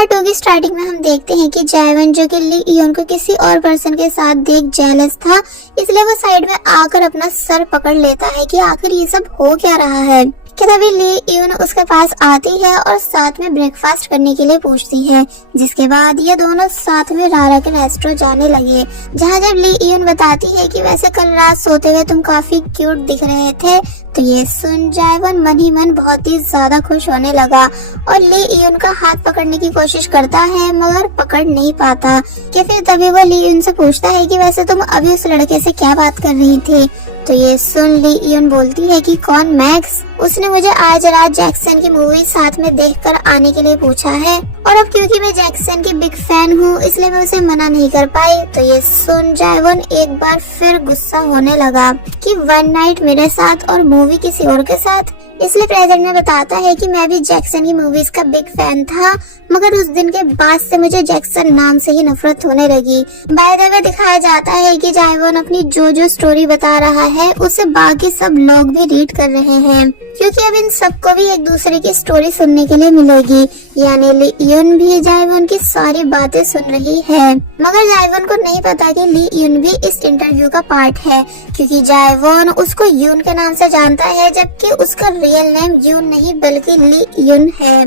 Part 2 की starting में हम देखते हैं कि जायवन जो कि ली इयोन को किसी और पर्सन के साथ देख जेलस था, इसलिए वो साइड में आकर अपना सर पकड़ लेता है कि आखिर ये सब हो क्या रहा है। कि तभी ली इयोन उसके पास आती है और साथ में ब्रेकफास्ट करने के लिए पूछती है, जिसके बाद ये दोनों साथ में रारा के रेस्टोरेंट जाने लगे, जहाँ जब ली इयोन बताती है कि वैसे कल रात सोते हुए तुम काफी क्यूट दिख रहे थे, तो ये सुन जायवन मन ही मन बहुत ही ज्यादा खुश होने लगा और ली इयोन का हाथ पकड़ने की कोशिश करता है मगर पकड़ नहीं पाता। कि फिर तभी वो ली इयोन से पूछता है कि वैसे तुम अभी उस लड़के से क्या बात कर रही थी। तो ये सुन ली इयोन बोलती है कि कौन, मैक्स? उसने मुझे आज रात जैक्सन की मूवी साथ में देखकर आने के लिए पूछा है और अब क्योंकि मैं जैक्सन की बिग फैन हूँ इसलिए मैं उसे मना नहीं कर पाई। तो ये सुन जायवन एक बार फिर गुस्सा होने लगा कि वन नाइट मेरे साथ और मूवी किसी और के साथ। इसलिए प्रेजेंट में बताता है कि मैं भी जैक्सन की मूवीज का बिग फैन था, मगर उस दिन के बाद से मुझे जैक्सन नाम से ही नफरत होने लगी। बाय द वे दिखाया जाता है कि जायवन अपनी जो स्टोरी बता रहा है उसे बाकी सब लोग भी रीड कर रहे हैं, क्योंकि अब इन सबको भी एक दूसरे की स्टोरी सुनने के लिए मिलेगी। यानी ली इयोन भी जायवन की सारी बातें सुन रही है, मगर जायवन को नहीं पता कि ली इयोन भी इस इंटरव्यू का पार्ट है, क्योंकि जायवन उसको यून के नाम से जानता है, जबकि उसका रियल नेम यून नहीं बल्कि ली इयोन है।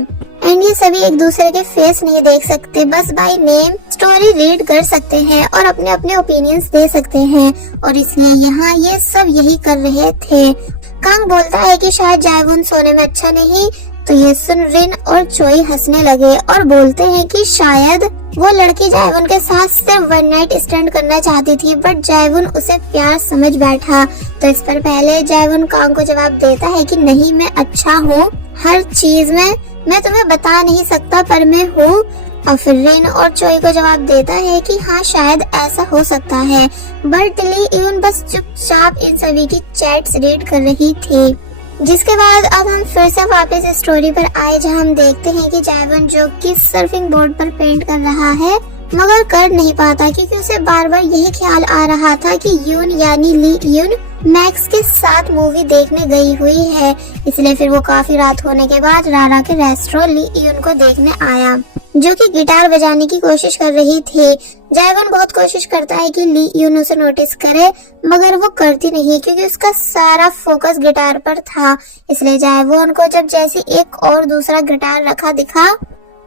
एंड ये सभी एक दूसरे के फेस नहीं देख सकते, बस बाय नेम स्टोरी रीड कर सकते हैं और अपने अपने ओपिनियंस दे सकते हैं, और इसलिए यहाँ ये सब यही कर रहे थे। कांग बोलता है कि शायद जायवन सोने में अच्छा नहीं, तो ये सुन रिन और चोई हंसने लगे और बोलते हैं कि शायद वो लड़की जायवन के साथ सिर्फ वन नाइट स्टैंड करना चाहती थी, बट जायवन उसे प्यार समझ बैठा। तो इस पर पहले जायवन कांग को जवाब देता है कि नहीं, मैं अच्छा हूँ हर चीज में, मैं तुम्हें बता नहीं सकता पर मैं हूँ। और फिर रिन और चोई को जवाब देता है कि हाँ शायद ऐसा हो सकता है, बट ली इवन बस चुपचाप इन सभी की चैट्स रीड कर रही थी। जिसके बाद अब हम फिर से वापस स्टोरी पर आए, जहाँ हम देखते हैं कि जायवन जो कि सर्फिंग बोर्ड पर पेंट कर रहा है मगर कर नहीं पाता, क्योंकि उसे बार बार यही ख्याल आ रहा था कि यून यानी ली इयोन मैक्स के साथ मूवी देखने गई हुई है। इसलिए फिर वो काफी रात होने के बाद रारा के रेस्टोरेंट ली इयोन को देखने आया, जो कि गिटार बजाने की कोशिश कर रही थी। जायवन बहुत कोशिश करता है कि ली इयोन उसे नोटिस करे, मगर वो करती नहीं, क्योंकि उसका सारा फोकस गिटार पर था। इसलिए जायवन को जब जैसे एक और दूसरा गिटार रखा दिखा,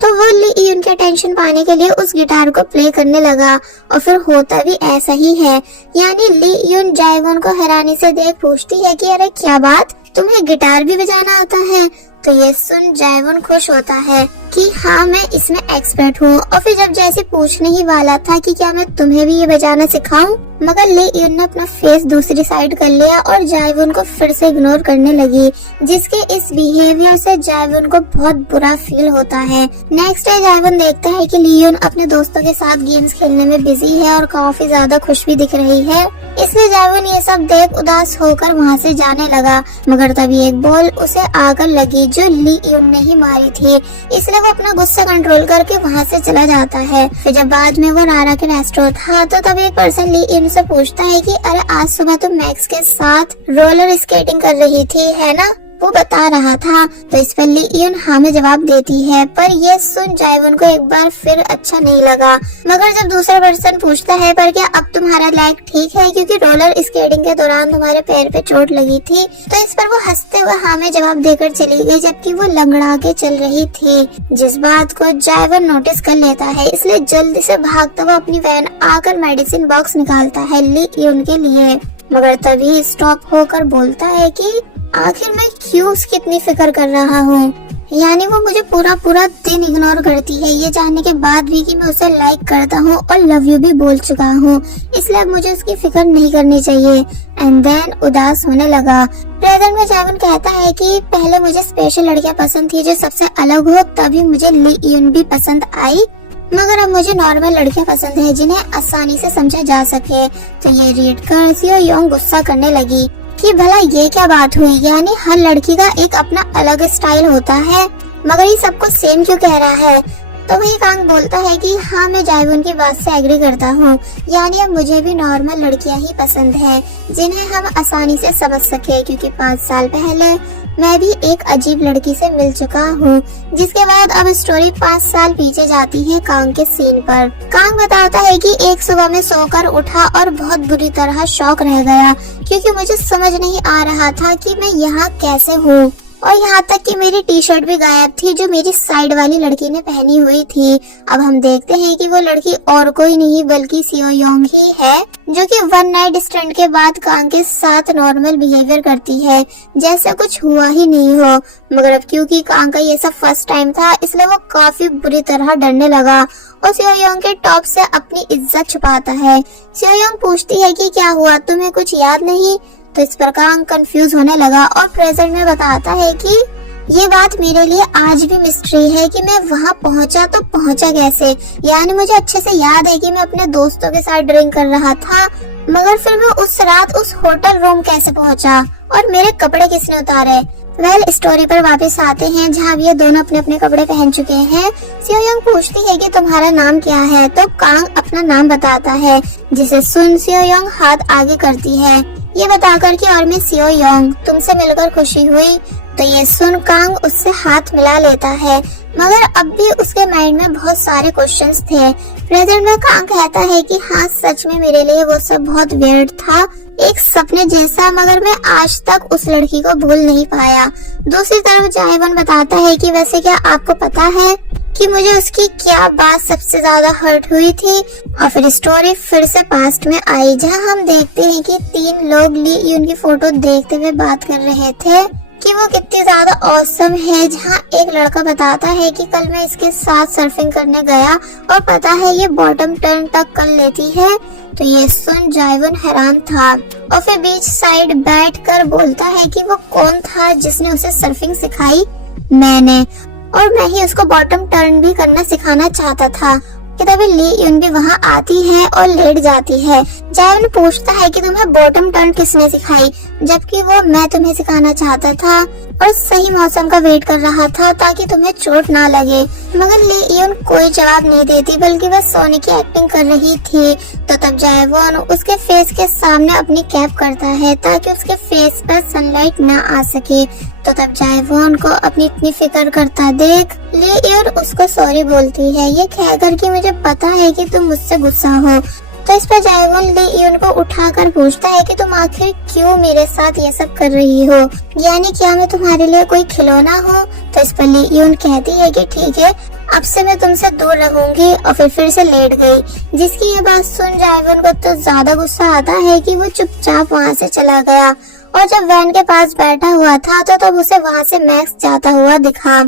तो वो ली इयोन के अटेंशन पाने के लिए उस गिटार को प्ले करने लगा, और फिर होता भी ऐसा ही है। यानी ली इयोन जायवन को हैरानी से देख पूछती है कि अरे क्या बात, तुम्हें गिटार भी बजाना आता है? तो ये सुन जायवन खुश होता है कि हाँ मैं इसमें एक्सपर्ट हूँ, और फिर जब जैसे पूछने ही वाला था कि क्या मैं तुम्हें भी ये बजाना सिखाऊं, मगर ली इयोन ने अपना फेस दूसरी साइड कर लिया और जायवन को फिर से इग्नोर करने लगी, जिसके इस बिहेवियर से जायवन को बहुत बुरा फील होता है। नेक्स्ट डे जायवन देखता है कि ली इयोन अपने दोस्तों के साथ गेम्स खेलने में बिजी है और काफी ज्यादा खुश भी दिख रही है। इसलिए जायवन ये सब देख उदास होकर वहाँ से जाने लगा, मगर तभी एक बॉल उसे आकर लगी जो ली इयोन ने ही मारी थी। इसलिए वो अपना गुस्सा कंट्रोल करके वहाँ से चला जाता है। फिर जब बाद में वो रारा के रेस्टोरेंट था, तो तभी एक पर्सन ली इयोन से पूछता है कि अरे आज सुबह तुम मैक्स के साथ रोलर स्केटिंग कर रही थी है ना? वो बता रहा था। तो इस पर ली इयोन हाँ में जवाब देती है, पर ये सुन जायवन को एक बार फिर अच्छा नहीं लगा। मगर जब दूसरा पर्सन पूछता है पर क्या अब तुम्हारा लेग ठीक है, क्योंकि रोलर स्केटिंग के दौरान तुम्हारे पैर पे चोट लगी थी, तो इस पर वो हंसते हुए हाँ में जवाब देकर चली गई, जबकि वो लंगड़ा के चल रही थी। जिस बात को जायवन नोटिस कर लेता है, इसलिए जल्दी से भागता हुआ अपनी वैन आकर मेडिसिन बॉक्स निकालता है ली इयोन के लिए, मगर तभी स्टॉप होकर बोलता है कि आखिर मैं क्यों उसकी इतनी फिक्र कर रहा हूँ। यानी वो मुझे पूरा दिन इग्नोर करती है, ये जानने के बाद भी कि मैं उसे लाइक करता हूँ और लव यू भी बोल चुका हूँ, इसलिए अब मुझे उसकी फिक्र नहीं करनी चाहिए। एंड देन उदास होने लगा। प्रेजेंट में जायवन कहता है कि पहले मुझे स्पेशल लड़कियाँ पसंद थी जो सबसे अलग हो, तभी मुझे ली इयोन भी पसंद आई, मगर अब मुझे नॉर्मल लड़कियां पसंद है जिन्हें आसानी से समझा जा सके। तो ये रीड कर सियो योंग गुस्सा करने लगी कि भला ये क्या बात हुई, यानी हर लड़की का एक अपना अलग स्टाइल होता है, मगर ये सबको सेम क्यों कह रहा है? तो वही कांग बोलता है कि हाँ मैं जायवन की बात से एग्री करता हूँ, यानी अब मुझे भी नॉर्मल लड़कियां ही पसंद है जिन्हें हम आसानी से समझ सके, क्योंकि 5 साल पहले मैं भी एक अजीब लड़की से मिल चुका हूँ। जिसके बाद अब स्टोरी 5 साल पीछे जाती है कांग के सीन पर। कांग बताता है कि एक सुबह में सोकर उठा और बहुत बुरी तरह शॉक रह गया, क्योंकि मुझे समझ नहीं आ रहा था कि मैं यहाँ कैसे हूँ, और यहाँ तक कि मेरी टी शर्ट भी गायब थी जो मेरी साइड वाली लड़की ने पहनी हुई थी। अब हम देखते हैं कि वो लड़की और कोई नहीं बल्कि सियो योंग ही है, जो कि वन नाइट स्टैंड के बाद कांग के साथ नॉर्मल बिहेवियर करती है जैसे कुछ हुआ ही नहीं हो। मगर अब क्योंकि कांग का ये सब फर्स्ट टाइम था, इसलिए वो काफी बुरी तरह डरने लगा और सियो योंग के टॉप से अपनी इज्जत छुपाता है। सियो योंग पूछती है कि क्या हुआ, तुम्हें कुछ याद नहीं? तो इस पर कांग कंफ्यूज होने लगा और प्रेजेंट में बताता है कि ये बात मेरे लिए आज भी मिस्ट्री है कि मैं वहाँ पहुँचा तो पहुँचा कैसे। यानी मुझे अच्छे से याद है कि मैं अपने दोस्तों के साथ ड्रिंक कर रहा था, मगर फिर मैं उस रात उस होटल रूम कैसे पहुँचा और मेरे कपड़े किसने उतारे। वेल स्टोरी पर वापस आते हैं जहाँ ये दोनों अपने अपने कपड़े पहन चुके हैं। सियो योंग पूछती है कि तुम्हारा नाम क्या है, तो कांग अपना नाम बताता है, जिसे सुन सियो योंग हाथ आगे करती है ये बताकर कि और मैं सियो योंग, तुमसे मिलकर खुशी हुई। तो ये सुन कांग उससे हाथ मिला लेता है, मगर अब भी उसके माइंड में बहुत सारे क्वेश्चंस थे। प्रेजेंट में कांग कहता है कि हाँ सच में मेरे लिए वो सब बहुत वियर्ड था, एक सपने जैसा, मगर मैं आज तक उस लड़की को भूल नहीं पाया। दूसरी तरफ जायवन बताता है कि वैसे क्या आपको पता है कि मुझे उसकी क्या बात सबसे ज्यादा हर्ट हुई थी। और फिर स्टोरी फिर से पास्ट में आई, जहां हम देखते हैं कि 3 लोग ली यून की फोटो देखते हुए बात कर रहे थे कि वो कितनी ज्यादा ऑसम है। जहां एक लड़का बताता है कि कल मैं इसके साथ सर्फिंग करने गया और पता है ये बॉटम टर्न तक कर लेती है। तो ये सुन जायवन हैरान था और फिर बीच साइड बैठकर बोलता है कि वो कौन था जिसने उसे सर्फिंग सिखाई, मैंने, और मैं ही उसको बॉटम टर्न भी करना सिखाना चाहता था। कि तभी ली यून भी वहाँ आती है और लेट जाती है। जायवन पूछता है कि तुम्हें बॉटम टर्न किसने सिखाई, जबकि वो मैं तुम्हें सिखाना चाहता था और सही मौसम का वेट कर रहा था ताकि तुम्हें चोट ना लगे। मगर ली यून कोई जवाब नहीं देती, बल्कि वह सोने की एक्टिंग कर रही थी। तो तब जायवन उसके फेस के सामने अपनी कैप करता है ताकि उसके फेस पर सनलाइट न आ सके। तो तब जायवन को अपनी इतनी फिक्र करता देख ली यून उसको सॉरी बोलती है, ये कहकर कि मुझे पता है कि तुम मुझसे गुस्सा हो। तो इस पर जायवन ली यून को उठाकर पूछता है कि तुम आखिर क्यों मेरे साथ ये सब कर रही हो, यानी क्या मैं तुम्हारे लिए कोई खिलौना हूँ। तो इस पर ली यून कहती है कि ठीक है, अब से मैं तुमसे दूर रहूंगी, और फिर से लेट गई। जिसकी ये बात सुन जायवन को तो ज्यादा गुस्सा आता है कि वो चुपचाप वहाँ से चला गया। और जब वैन के पास बैठा हुआ था तो तब उसे वहाँ से मैक्स जाता हुआ दिखा,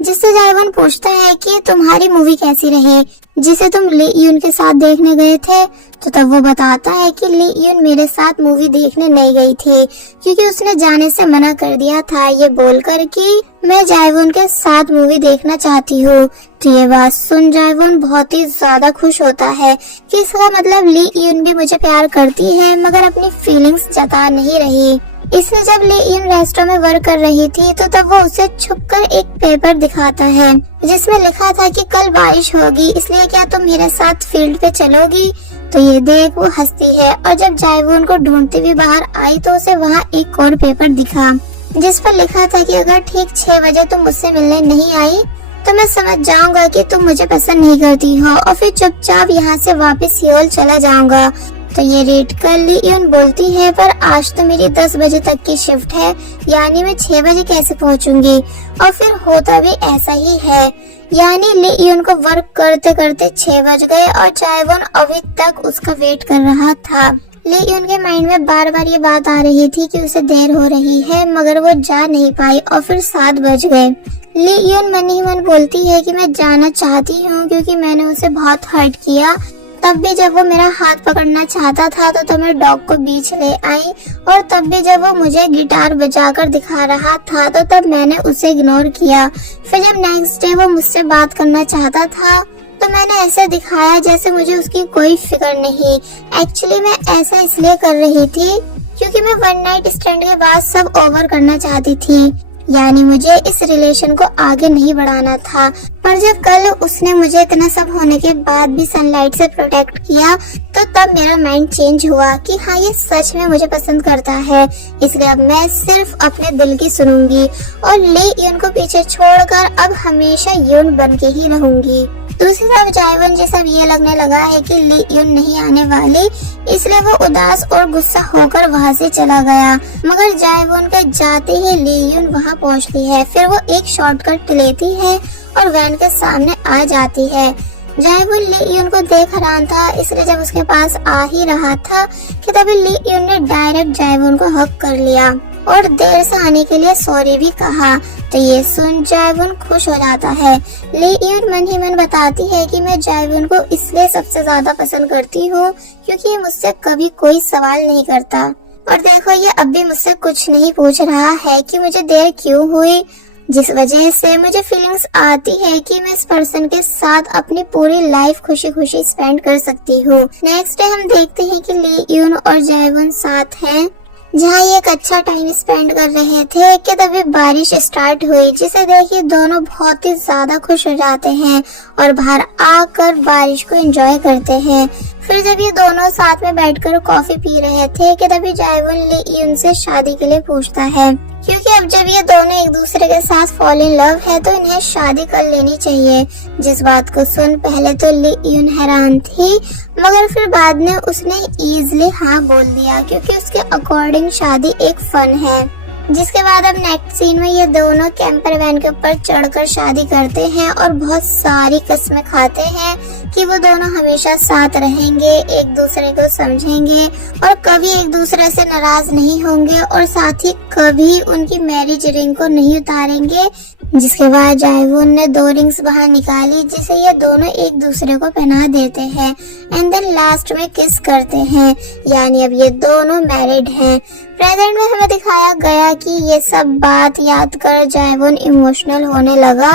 जिससे जायवन पूछता है कि तुम्हारी मूवी कैसी रही जिसे तुम ली यून के साथ देखने गए थे। तो तब वो बताता है कि ली यून मेरे साथ मूवी देखने नहीं गई थी, क्योंकि उसने जाने से मना कर दिया था, ये बोलकर कि मैं जायवन के साथ मूवी देखना चाहती हूँ। तो ये बात सुन जायवन बहुत ही ज्यादा खुश होता है कि इसका मतलब ली यून भी मुझे प्यार करती है, मगर अपनी फीलिंग्स जता नहीं रही। इसने जब ली यून रेस्टोरेंट में वर्क कर रही थी तो तब वो उसे छुपकर एक पेपर दिखाता है जिसमें लिखा था कि कल बारिश होगी, इसलिए क्या तुम मेरे साथ फील्ड पे चलोगी। तो ये देख वो हंसती है, और जब जायवन को ढूंढती हुई बाहर आई तो उसे वहाँ एक और पेपर दिखा जिस पर लिखा था कि अगर ठीक 6 बजे तुम मुझसे मिलने नहीं आई तो मैं समझ जाऊंगा कि तुम मुझे पसंद नहीं करती हो, और फिर चुपचाप यहाँ से वापस सियोल चला जाऊंगा। तो ये रीड कर ली यून बोलती है, पर आज तो मेरी 10 बजे तक की शिफ्ट है, यानी मैं 6 बजे कैसे पहुँचूंगी। और फिर होता भी ऐसा ही है, यानी ली यून को वर्क करते करते 6 बज गए और जायवन अभी तक उसका वेट कर रहा था। ली यून के माइंड में बार बार ये बात आ रही थी कि उसे देर हो रही है, मगर वो जा नहीं पाई और फिर 7 बज गए। ली यून मन ही मन बोलती है कि मैं जाना चाहती हूँ क्योंकि मैंने उसे बहुत हर्ट किया। तब भी जब वो मेरा हाथ पकड़ना चाहता था तो मैं डॉग को बीच ले आई, और तब भी जब वो मुझे गिटार बजाकर दिखा रहा था तो तब मैंने उसे इग्नोर किया। फिर जब नेक्स्ट डे वो मुझसे बात करना चाहता था तो मैंने ऐसे दिखाया जैसे मुझे उसकी कोई फिक्र नहीं। एक्चुअली मैं ऐसा इसलिए कर रही थी क्योंकि मैं वन नाइट स्टैंड के बाद सब ओवर करना चाहती थी, यानी मुझे इस रिलेशन को आगे नहीं बढ़ाना था। पर जब कल उसने मुझे इतना सब होने के बाद भी सनलाइट से प्रोटेक्ट किया तो तब मेरा माइंड चेंज हुआ कि हाँ ये सच में मुझे पसंद करता है। इसलिए अब मैं सिर्फ अपने दिल की सुनूंगी और ली यून को पीछे छोड़कर अब हमेशा यून बन के ही रहूंगी। दूसरी तरफ जायवन जैसा ये लगने लगा है कि ली यून नहीं आने वाली, इसलिए वो उदास और गुस्सा होकर वहाँ से चला गया। मगर जायवन के जाते ही ली यून वहाँ पहुँचती है। फिर वो एक शॉर्टकट लेती है और वैन के सामने आ जाती है। जायवन ली यून को देख हैरान था, इसलिए जब उसके पास आ ही रहा था कि तभी ली यून ने डायरेक्ट जायवन को हक कर लिया और देर से आने के लिए सॉरी भी कहा। तो ये सुन जायवन खुश हो जाता है। ली यून मन ही मन बताती है कि मैं जायवन को इसलिए सबसे ज्यादा पसंद करती हूँ क्योंकि ये मुझसे कभी कोई सवाल नहीं करता और देखो ये अब भी मुझसे कुछ नहीं पूछ रहा है कि मुझे देर क्यों हुई, जिस वजह से मुझे फीलिंग्स आती है कि मैं इस पर्सन के साथ अपनी पूरी लाइफ खुशी खुशी स्पेंड कर सकती हूँ। नेक्स्ट डे हम देखते हैं कि ली यून और जायवन साथ हैं, जहाँ ये एक अच्छा टाइम स्पेंड कर रहे थे कि तभी बारिश स्टार्ट हुई, जिसे देखिए दोनों बहुत ही ज्यादा खुश हो जाते हैं और बाहर आकर बारिश को एंजॉय करते हैं। फिर जब ये दोनों साथ में बैठकर कॉफी पी रहे थे कि तभी जायवन ली यून से शादी के लिए पूछता है, क्योंकि अब जब ये दोनों एक दूसरे के साथ फॉल इन लव है तो इन्हें शादी कर लेनी चाहिए। जिस बात को सुन पहले तो ली यून हैरान थी, मगर फिर बाद में उसने इजीली हाँ बोल दिया क्योंकि उसके अकॉर्डिंग शादी एक फन है। जिसके बाद अब नेक्स्ट सीन में ये दोनों कैंपर वैन के ऊपर चढ़कर शादी करते हैं और बहुत सारी कस्में खाते हैं कि वो दोनों हमेशा साथ रहेंगे, एक दूसरे को समझेंगे और कभी एक दूसरे से नाराज नहीं होंगे और साथ ही कभी उनकी मैरिज रिंग को नहीं उतारेंगे। जिसके बाद जायवून ने 2 रिंग्स बाहर निकाली जिसे ये दोनों एक दूसरे को पहना देते हैं एंड देन लास्ट में किस करते हैं, यानी अब ये दोनों मैरिड हैं। प्रेजेंट में हमें दिखाया गया कि ये सब बात याद कर जायवून इमोशनल होने लगा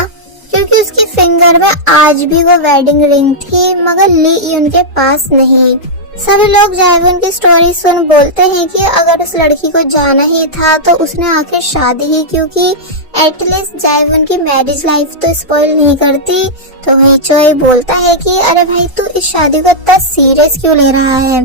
क्योंकि उसकी फिंगर में आज भी वो वेडिंग रिंग थी मगर ली यून के पास नहीं। सभी लोग जायवून की स्टोरी सुन बोलते हैं कि अगर उस लड़की को जाना ही था तो उसने आखिर शादी ही क्यों की, एटलीस्ट जायवून की मैरिज लाइफ तो स्पॉइल नहीं करती। तो वही चोई बोलता है कि अरे भाई तू इस शादी को इतना सीरियस क्यों ले रहा है,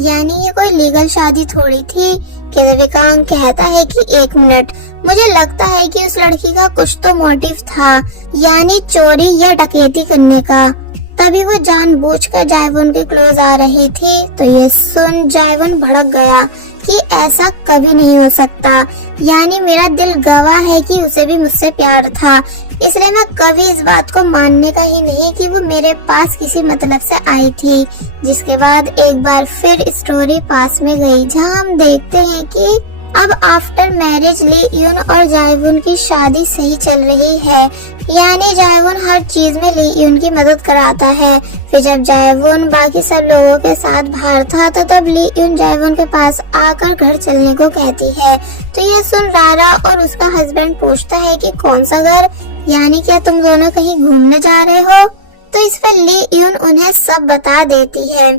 यानी ये कोई लीगल शादी थोड़ी थी। केविकांग कहता है कि 1 मिनट, मुझे लगता है कि उस लड़की का कुछ तो मोटिव था, यानी चोरी या डकैती करने का, तभी वो जानबूझकर जायवून के क्लोज आ रही थी। तो ये सुन जायवून भड़क गया कि ऐसा कभी नहीं हो सकता, यानी मेरा दिल गवाह है कि उसे भी मुझसे प्यार था, इसलिए मैं कभी इस बात को मानने का ही नहीं कि वो मेरे पास किसी मतलब से आई थी। जिसके बाद एक बार फिर स्टोरी पास में गई जहां हम देखते हैं कि अब आफ्टर मैरिज ली यून और जायवून की शादी सही चल रही है, यानी जायवून हर चीज में ली यून की मदद कराता है। फिर जब जायवून बाकी सब लोगों के साथ बाहर था तो तब ली यून जायवून के पास आकर घर चलने को कहती है। तो ये सुन रारा और उसका हस्बैंड पूछता है कि कौन सा घर, यानी क्या तुम दोनों कहीं घूमने जा रहे हो। तो इस पर ली यून उन्हें सब बता देती है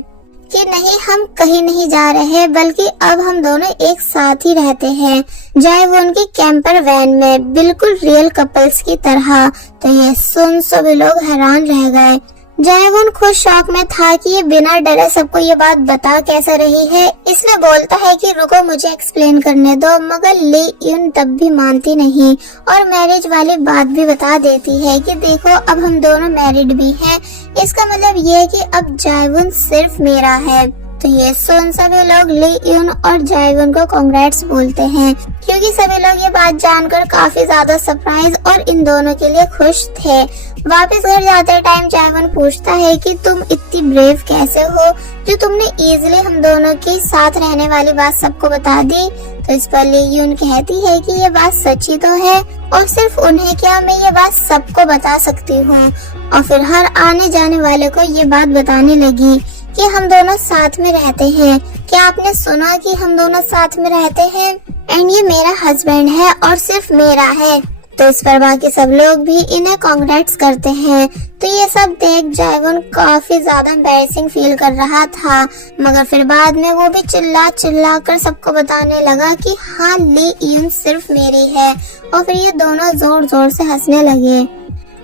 कि नहीं, हम कहीं नहीं जा रहे बल्कि अब हम दोनों एक साथ ही रहते हैं, जायवून की कैंपर वैन में, बिल्कुल रियल कपल्स की तरह। तो ये सुन सभी लोग हैरान रह गए। जायवून खुद शॉक में था कि ये बिना डरे सबको ये बात बता कैसे रही है, इसलिए बोलता है कि रुको मुझे एक्सप्लेन करने दो, मगर ली यून तब भी मानती नहीं और मैरिज वाली बात भी बता देती है कि देखो अब हम दोनों मैरिड भी हैं, इसका मतलब ये है कि अब जायवून सिर्फ मेरा है। तो ये सुन सभी लोग ली यून और जायवून को कांग्रेट्स बोलते हैं क्योंकि सभी लोग ये बात जानकर काफी ज्यादा सरप्राइज और इन दोनों के लिए खुश थे। वापस घर जाते टाइम जायवून पूछता है कि तुम इतनी ब्रेव कैसे हो जो तुमने इजीली हम दोनों की साथ रहने वाली बात सबको बता दी। तो इस पर ली यून कहती है कि ये बात सच्ची तो है और सिर्फ उन्हें क्या, मैं ये बात सबको बता सकती हूँ। और फिर हर आने जाने वाले को ये बात बताने लगी कि हम दोनों साथ में रहते हैं, क्या आपने सुना कि हम दोनों साथ में रहते हैं एंड ये मेरा हस्बैंड है और सिर्फ मेरा है। तो इस पर बाकी सब लोग भी इन्हें कांग्रेट्स करते हैं। तो ये सब देख जायवून काफी ज्यादा एम्बैरेसिंग फील कर रहा था, मगर फिर बाद में वो भी चिल्ला कर सबको बताने लगा कि हाँ ली यून सिर्फ मेरी है और फिर ये दोनों जोर जोर से हंसने लगे।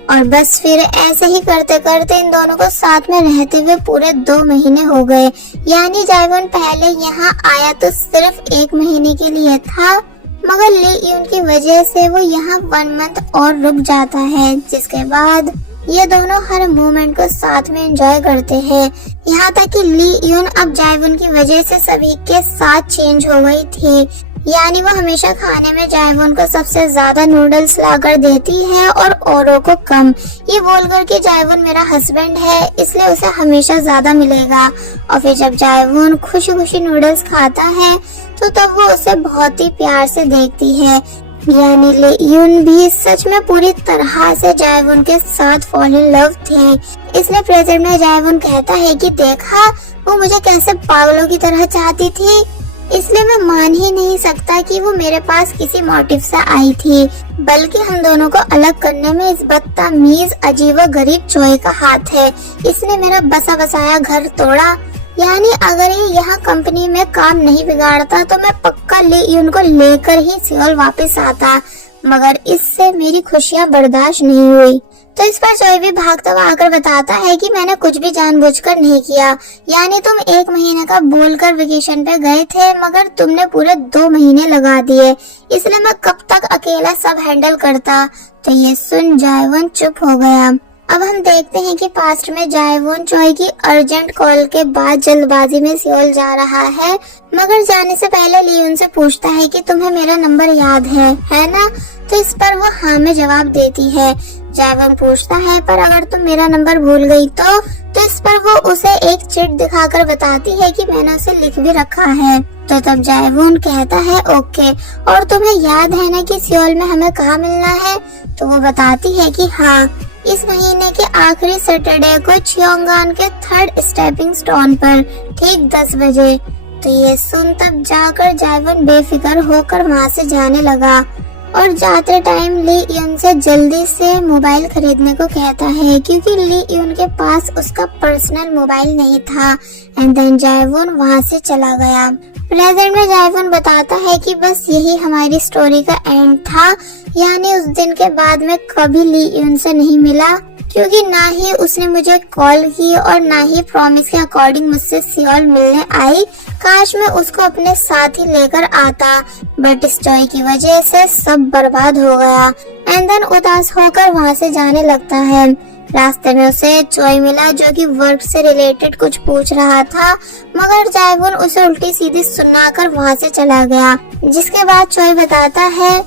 और बस फिर ऐसे ही करते करते इन दोनों को साथ में रहते हुए पूरे 2 महीने हो गए। यानी जायवॉन पहले यहाँ आया तो सिर्फ 1 महीने के लिए था, मगर ली यून की वजह से वो यहाँ 1 मंथ और रुक जाता है, जिसके बाद ये दोनों हर मोमेंट को साथ में एंजॉय करते हैं। यहाँ तक कि ली यून अब जायवॉन की वजह से सभी के साथ चेंज हो गई थी। यानी वो हमेशा खाने में जायवॉन को सबसे ज्यादा नूडल्स लाकर देती है और औरों को कम, ये बोलकर कि जायवॉन मेरा हस्बैंड है इसलिए उसे हमेशा ज्यादा मिलेगा। और फिर जब जायवॉन खुशी खुशी नूडल्स खाता है तो तब वो उसे बहुत ही प्यार से देखती है। यानी ली यून भी सच में पूरी तरह से जायवॉन के साथ फॉल इन लव थे। इसलिए प्रेजेंट में जायवॉन कहता है कि देखा वो मुझे कैसे पागलों की तरह चाहती थी, इसलिए मैं मान ही नहीं सकता कि वो मेरे पास किसी मोटिव से आई थी, बल्कि हम दोनों को अलग करने में इस बदतमीज अजीब गरीब चोई का हाथ है। इसने मेरा बसा बसाया घर तोड़ा। यानी अगर ये यहाँ कंपनी में काम नहीं बिगाड़ता तो मैं पक्का ली यून को लेकर ही सियोल वापस आता, मगर इससे मेरी खुशियाँ बर्दाश्त नहीं हुई। तो इस पर चोई भी भागता हुआ आकर बताता है कि मैंने कुछ भी जानबूझकर नहीं किया। यानी तुम 1 महीने का बोलकर वेकेशन पे गए थे, मगर तुमने पूरे 2 महीने लगा दिए, इसलिए मैं कब तक अकेला सब हैंडल करता। तो ये सुन जायवॉन चुप हो गया। अब हम देखते हैं कि पास्ट में जायवॉन चोई की अर्जेंट कॉल के बाद जल्दबाजी में सियोल जा रहा है, मगर जाने से पहले ली यून से पूछता है कि तुम्हें मेरा नंबर याद है ना? तो इस पर वो हाँ में जवाब देती है। जायवॉन पूछता है पर अगर तुम मेरा नंबर भूल गई तो इस पर वो उसे एक चिट दिखाकर बताती है कि मैंने उसे लिख भी रखा है। तो तब जायवॉन कहता है ओके, और तुम्हें याद है ना कि सियोल में हमें कहाँ मिलना है? तो वो बताती है कि हाँ, इस महीने के आखिरी सैटरडे को छियोंगान के 3rd स्टेपिंग स्टोन पर ठीक 10 बजे। तो ये सुन तब जाकर जायवॉन बेफिक्र होकर वहाँ से जाने लगा और जाते टाइम ली यून से जल्दी से मोबाइल खरीदने को कहता है, क्योंकि ली यून के पास उसका पर्सनल मोबाइल नहीं था। एंड देन जायवॉन वहाँ से चला गया। प्रेजेंट में जायवॉन बताता है कि बस यही हमारी स्टोरी का एंड था। यानी उस दिन के बाद मैं कभी ली यून से नहीं मिला, क्योंकि ना ही उसने मुझे कॉल की और ना ही प्रॉमिस के अकॉर्डिंग मुझसे सियोल मिलने आई। काश मैं उसको अपने साथ ही लेकर आता, बट इस चोई की वजह से सब बर्बाद हो गया। एंड देन उदास होकर वहाँ से जाने लगता है। रास्ते में उसे चोई मिला जो कि वर्क से रिलेटेड कुछ पूछ रहा था, मगर जायवॉन उसे उल्टी सीधी सुनाकर वहाँ से चला गया। जिसके बाद चोई बताता है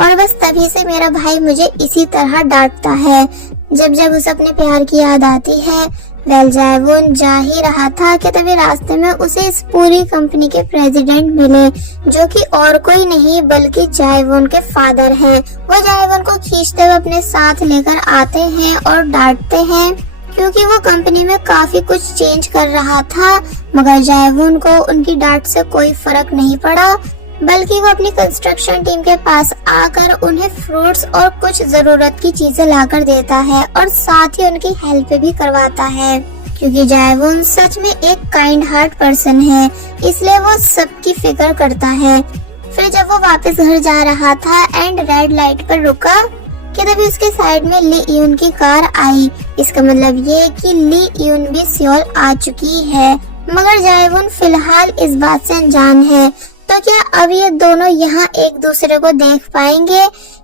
और बस तभी से मेरा भाई मुझे इसी तरह डांटता है जब जब उसे अपने प्यार की याद आती है। वेल जायवॉन जा ही रहा था कि तभी रास्ते में उसे इस पूरी कंपनी के प्रेसिडेंट मिले, जो कि और कोई नहीं बल्कि जायवॉन के फादर हैं। वो जायवॉन को खींचते हुए अपने साथ लेकर आते हैं और डांटते हैं, क्योंकि वो कंपनी में काफी कुछ चेंज कर रहा था। मगर जायवॉन को उनकी डांट से कोई फर्क नहीं पड़ा, बल्कि वो अपनी कंस्ट्रक्शन टीम के पास आकर उन्हें फ्रूट्स और कुछ जरूरत की चीजें लाकर देता है और साथ ही उनकी हेल्प भी करवाता है, क्योंकि जायवॉन सच में एक काइंड हार्ट पर्सन है, इसलिए वो सबकी फिक्र करता है। फिर जब वो वापस घर जा रहा था एंड रेड लाइट पर रुका कि तभी उसके साइड में ली यून की कार आई। इसका मतलब ये कि ली यून भी सियोल आ चुकी है, मगर जायवॉन फिलहाल इस बात से अनजान है। तो क्या अब ये दोनों यहाँ एक दूसरे को देख पाएंगे?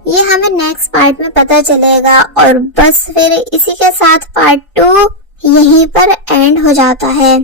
ये हमें नेक्स्ट पार्ट में पता चलेगा। और बस फिर इसी के साथ पार्ट 2 यहीं पर एंड हो जाता है।